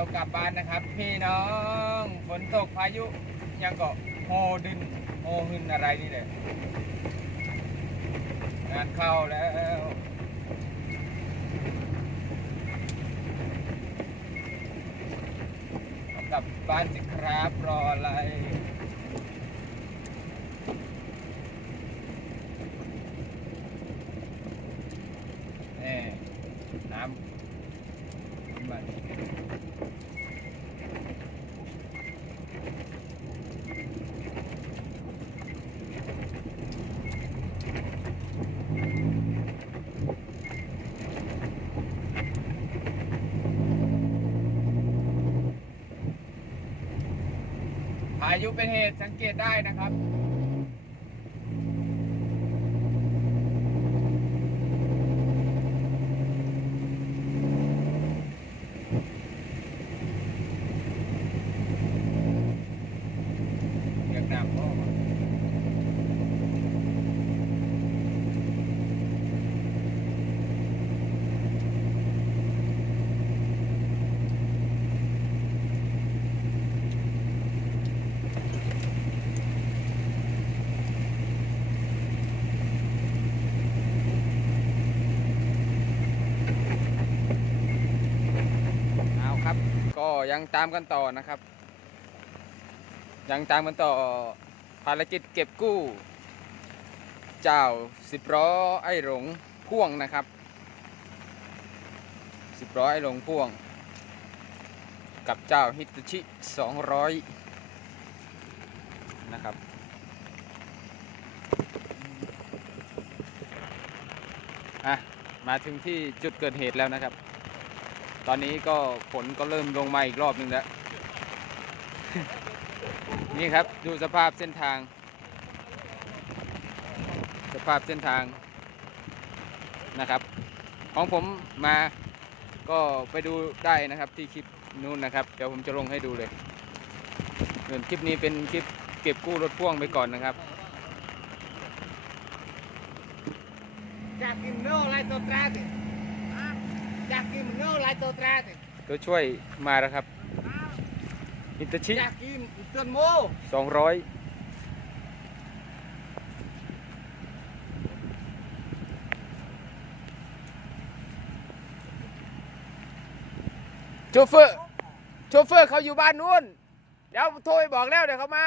เรากลับบ้านนะครับ พี่น้องฝนตกพายุยังก็โฮดินโฮหินอะไรนี่เลยงานเข้าแล้วกลับบ้านสิครับรออะไรนี่น้ำขึ้น อายุเป็นเหตุสังเกตได้นะครับ เรียกน้ำพ่อมาเอาครับ ก็ ยังตามกันต่อนะครับ ยังตามกันต่อภารกิจเก็บกู้ เจ้าสิบล้อไอ้หลงพ่วงนะครับสิบล้อไอ้หลงพ่วง กับเจ้าฮิตชิสองร้อยนะครับอะมาถึงที่จุดเกิดเหตุแล้วนะครับ ตอนนี้ก็ฝนก็เริ่มลงมาอีกรอบหนึงแล้ว นี่ครับดูสภาพเส้นทาง สภาพเส้นทางนะครับ ของผมมาก็ไปดูได้นะครับที่คลิปนู้นนะครับ เดี๋ยวผมจะลงให้ดูเลยส่วนคลิปนี้เป็นคลิปเก็บกู้รถพ่วงไปก่อนนะครับจากกิมโน่ไล่ตัวตราติจาก กิมโน่ไล่ตัวตราติตัวช่วยมาแล้วครับอิตาชิจากกิมต้นโมสองร้อยโชเฟอร์โชเฟอร์เขาอยู่บ้านนู้น เดี๋ยวโทรไปบอกแล้วเดี๋ยวเขามา